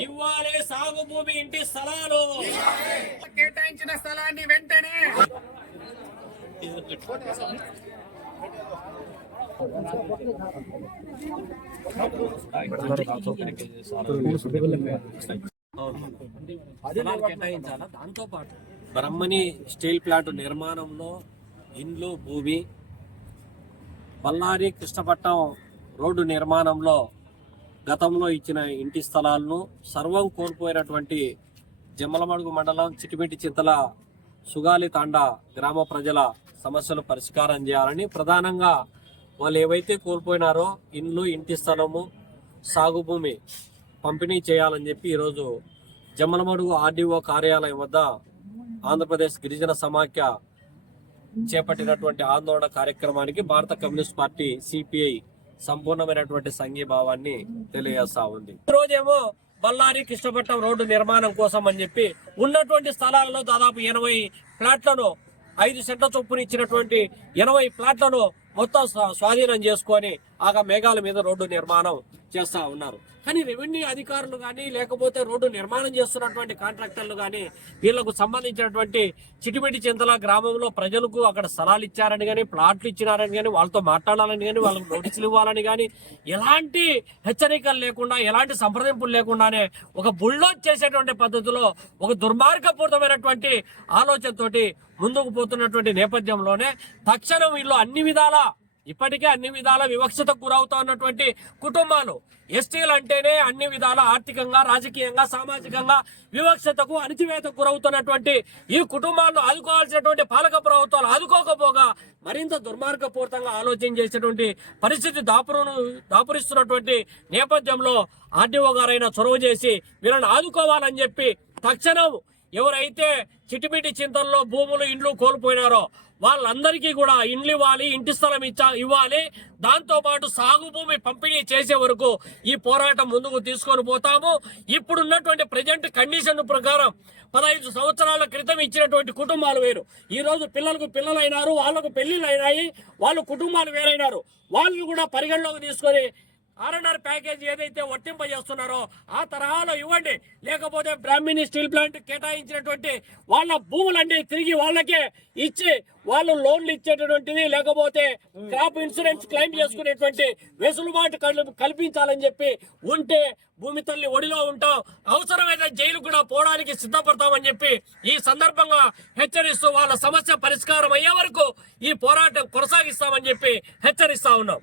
ఇవ్వాలి సాగు భూమి ఇంటి స్థలాలు. కేటాయించిన స్థలాన్ని వెంటనే కేటాయించాలా? దాంతో పాటు బ్రహ్మణి స్టీల్ ప్లాంట్ నిర్మాణంలో ఇండ్లు భూమి బళ్ళారి కృష్ణపట్నం రోడ్డు నిర్మాణంలో గతంలో ఇచ్చిన ఇంటి స్థలాలను సర్వం కోల్పోయినటువంటి జమ్మలమడుగు మండలం చిటిమిటి చింతల సుగాలి తాండా గ్రామ ప్రజల సమస్యలు పరిష్కారం చేయాలని ప్రధానంగా వాళ్ళు ఏవైతే కోల్పోయినారో ఇండ్లు ఇంటి స్థలము సాగు భూమి పంపిణీ చేయాలని చెప్పి ఈరోజు జమ్మలమడుగు ఆర్డీఓ కార్యాలయం వద్ద ఆంధ్రప్రదేశ్ గిరిజన సమాఖ్య చేపట్టినటువంటి ఆందోళన కార్యక్రమానికి భారత కమ్యూనిస్ట్ పార్టీ సిపిఐ సంపూర్ణమైనటువంటి సంఘీభావాన్ని తెలియజేస్తా ఉంది. ఈ రోజేమో బళ్ళారి కృష్ణపట్నం రోడ్డు నిర్మాణం కోసం అని చెప్పి ఉన్నటువంటి స్థలాలలో దాదాపు ఎనభై ప్లాట్లను ఐదు సెంట్ల చొప్పున ఇచ్చినటువంటి ఎనభై ప్లాట్లను మొత్తం స్వాధీనం చేసుకొని ఆగా మేఘాల మీద రోడ్డు నిర్మాణం చేస్తూ ఉన్నారు. కానీ రెవెన్యూ అధికారులు కానీ లేకపోతే రోడ్డు నిర్మాణం చేస్తున్నటువంటి కాంట్రాక్టర్లు కానీ వీళ్ళకు సంబంధించినటువంటి చిటిమిటి చింతల గ్రామంలో ప్రజలకు అక్కడ స్థలాలు ఇచ్చారని కానీ ప్లాట్లు ఇచ్చినారని కానీ వాళ్ళతో మాట్లాడాలని కానీ వాళ్ళకు నోటీసులు ఇవ్వాలని కానీ ఎలాంటి హెచ్చరికలు లేకుండా ఎలాంటి సంప్రదింపులు లేకుండానే ఒక బుల్డోజ్ చేసేటువంటి పద్ధతిలో ఒక దుర్మార్గపూరితమైనటువంటి ఆలోచనతోటి ముందుకు పోతున్నటువంటి నేపథ్యంలోనే తక్షణం వీళ్ళు అన్ని విధాల ఇప్పటికే అన్ని విధాల వివక్షతకు గురవుతా ఉన్నటువంటి కుటుంబాలు ఎస్టీలు అంటేనే అన్ని విధాల ఆర్థికంగా రాజకీయంగా సామాజికంగా వివక్షతకు అణిచివేతకు గురవుతున్నటువంటి ఈ కుటుంబాలను ఆదుకోవాల్సినటువంటి పాలక ప్రభుత్వాలు ఆదుకోకపోగా మరింత దుర్మార్గపూరితంగా ఆలోచన చేసేటువంటి పరిస్థితి దాపురును దాపురిస్తున్నటువంటి నేపథ్యంలో ఆర్డీఓ గారైనా చొరవ చేసి వీళ్ళని ఆదుకోవాలని చెప్పి తక్షణం ఎవరైతే చిటిమిటి చింతల్లో భూములు ఇండ్లు కోల్పోయినారో వాళ్ళందరికీ కూడా ఇండ్లు ఇవ్వాలి ఇంటి స్థలం ఇచ్చా ఇవ్వాలి. దాంతోపాటు సాగు భూమి పంపిణీ చేసే వరకు ఈ పోరాటం ముందుకు తీసుకొని పోతాము. ఇప్పుడున్నటువంటి ప్రజెంట్ కండిషన్ ప్రకారం పదహైదు సంవత్సరాల క్రితం ఇచ్చినటువంటి కుటుంబాలు వేరు. ఈ రోజు పిల్లలకు పిల్లలైనారు వాళ్ళకు పెళ్ళిళ్ళు అయినాయి వాళ్ళు కుటుంబాలు వేరైనారు. వాళ్ళు కూడా పరిగణలోకి తీసుకొని ఆర్ఎన్ఆర్ ప్యాకేజ్ ఏదైతే వర్తింపజేస్తున్నారో ఆ తరహాలో ఇవ్వండి. లేకపోతే బ్రాహ్మిణి స్టీల్ ప్లాంట్ కేటాయించినటువంటి వాళ్ళ భూములన్నీ తిరిగి వాళ్ళకే ఇచ్చి వాళ్ళు లోన్లు ఇచ్చేటటువంటిది లేకపోతే క్రాప్ ఇన్సూరెన్స్ క్లెయిమ్ చేసుకునేటువంటి వెసులుబాటు కల్పించాలని చెప్పి ఉంటే భూమి తల్లి ఒడిలో ఉంటాం. అవసరమైన జైలు కూడా పోవడానికి సిద్ధపడతామని చెప్పి ఈ సందర్భంగా హెచ్చరిస్తూ వాళ్ళ సమస్య పరిష్కారం అయ్యే వరకు ఈ పోరాటం కొనసాగిస్తామని చెప్పి హెచ్చరిస్తా ఉన్నాం.